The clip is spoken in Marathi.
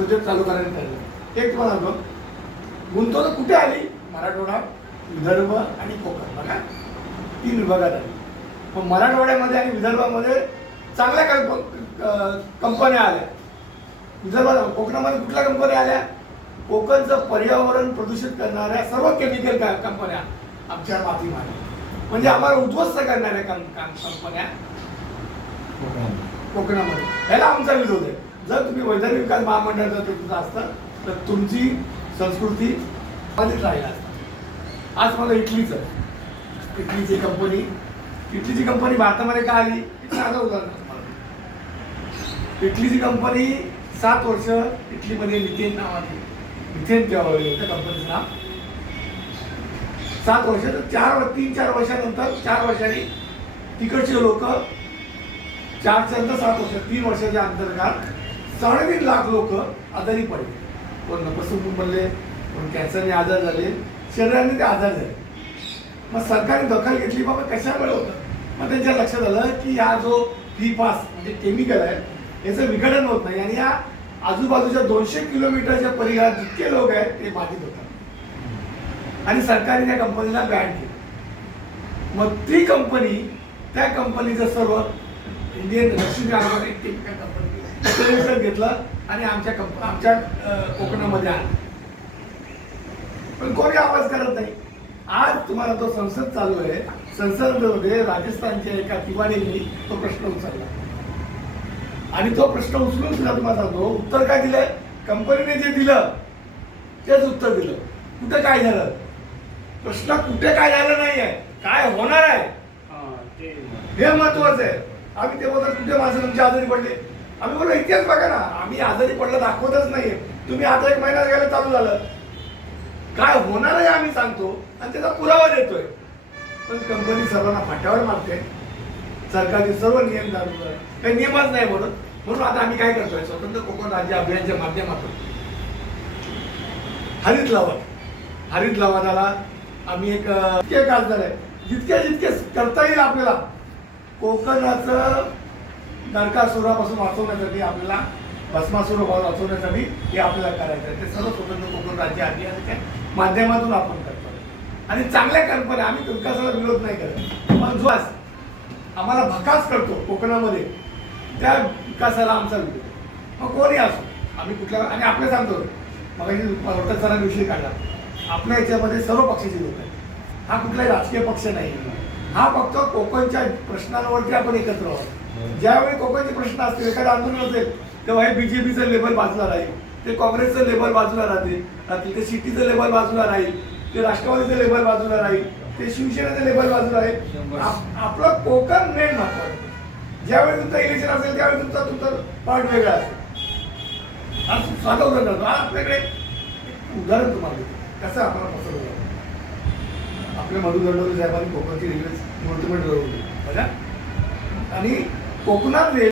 प्रोजेक्ट चालू करायला ठरलं. एक तुम्हाला सांगतो, गुंतवणूक कुठे आली? मराठवाडा, विदर्भ आणि कोकण, बघा 3 विभागात आली. मग मराठवाड्यामध्ये आणि विदर्भामध्ये चांगल्या कंपन्या आल्या. विदर्भात कोकणामध्ये कुठल्या कंपन्या आल्या? कोकणचं पर्यावरण प्रदूषित करणाऱ्या सर्व केमिकल कंपन्या आमच्या मातीमध्ये, म्हणजे आम्हाला उद्ध्वस्त करणाऱ्या कंपन्या कोकणामध्ये. ह्याला आमचा विरोध आहे. जर तुम्ही वैधानिक विकास महामंडळ जर तुमचं असतं तर तुमची संस्कृती बाधित राहिला असता. आज मला इटलीची कंपनी भारतामध्ये का आली? एक साधं उदाहरण. इटलीची कंपनी 7 वर्ष इटलीमध्ये मिथेन त्या कंपनीचं नाव 7 वर्ष, तर 3-4 वर्षानंतर 4 वर्षांनी तिकडचे लोक 7 वर्ष 3 वर्षाच्या अंतर्गत 3.5 लाख लोक आजारी पडले. कोण नपसुक बनले, कोण कॅन्सरने आजार झाले, शरीराने ते आजार झाले. मग सरकारने दखल घेतली, बाबा कशामुळे होतं. मग त्यांच्या लक्षात आलं की हा जो PFAS म्हणजे केमिकल आहे याचं विघटन होत नाही आणि या आजूबाजूच्या 200 किलोमीटरच्या परिघात जितके लोक आहेत ते बाधित होतात आणि सरकारने त्या कंपनीला बॅन केलं. मग ती कंपनी, त्या कंपनीचं सर्व Indian Lakshmi organic chemical company घेतलं आणि आमच्या कोकणामध्ये आलं. पण कोणी आवाज करत नाही. आज तुम्हाला तो संसद चालू आहे, संसदेमध्ये राजस्थानच्या एका तिवारीने तो प्रश्न उचलला आणि तो प्रश्न उचलून सुद्धा तुम्हाला सांगतो उत्तर काय दिलंय? कंपनीने जे दिलं तेच उत्तर दिलं. कुठे काय झालं? प्रश्न कुठे काय झालं नाहीये, काय होणार आहे हे महत्वाचं आहे. आम्ही ते बोलतो कुठे माणसं तुमच्या आजारी पडले. आम्ही बोललो इतिहास बघा ना, आम्ही आजारी पडलं दाखवतच नाहीये. तुम्ही आता 1 महिना गेला चालू झालं, काय होणार आहे आम्ही सांगतो आणि त्याचा पुरावा देतोय. पण कंपनी सर्वांना फाट्यावर मारते. सरकारचे सर्व नियम लागू आहे, काही नियमच नाही म्हणून आता आम्ही काय करतोय, स्वतंत्र कोकण राज्य अभियानाच्या माध्यमातून हरित लवादाला आम्ही एक खासदार आहे, जितके करता येईल आपल्याला कोकणाचं नरकासुरापासून वाचवण्यासाठी, आपल्याला भस्मासुर वाचवण्यासाठी हे आपल्याला करायचं आहे. ते सर्व स्वतंत्र कोकण राज्य अभियानाच्या माध्यमातून आपण करतो आणि चांगल्या कंपन्या, आम्ही विकासाला विरोध नाही करत, पण जो आम्हाला भकास करतो कोकणामध्ये त्या विकासाला आमचा विरोध. मग कोणी असो, आम्ही कुठल्या आणि आपल्या सांगतो मग सरांविषयी काढला, आपल्या याच्यामध्ये सर्व पक्षाचे लोक आहेत. हा कुठलाही राजकीय पक्ष नाही, हा फक्त कोकणच्या प्रश्नांवरती आपण एकत्र आहोत. ज्यावेळी कोकणचे प्रश्न असतील, एखादं आंदोलन असेल, तेव्हा हे BJPचं लेबल बाजूला राहील, ते काँग्रेसचं लेबल बाजूला राहतील, ते सिटीचं लेबल बाजूला राहील, ते राष्ट्रवादीचं लेबल बाजूला राहील, ते शिवसेनेचं लेबल बाजूला राहील. आपलं कोकण मेन महत्वाचं. ज्यावेळी तुमचं इलेक्शन असेल त्यावेळी तुमचा पार्ट वेगळा असेल. साधं उदाहरण करतो. आपल्याकडे उदाहरण तुम्हाला देतो कसं आपल्याला पसरवलं. आपल्या मधु दंडोरे साहेबांनी कोकणची रेल्वे मूर्तिमंत ठरवली आणि कोकणात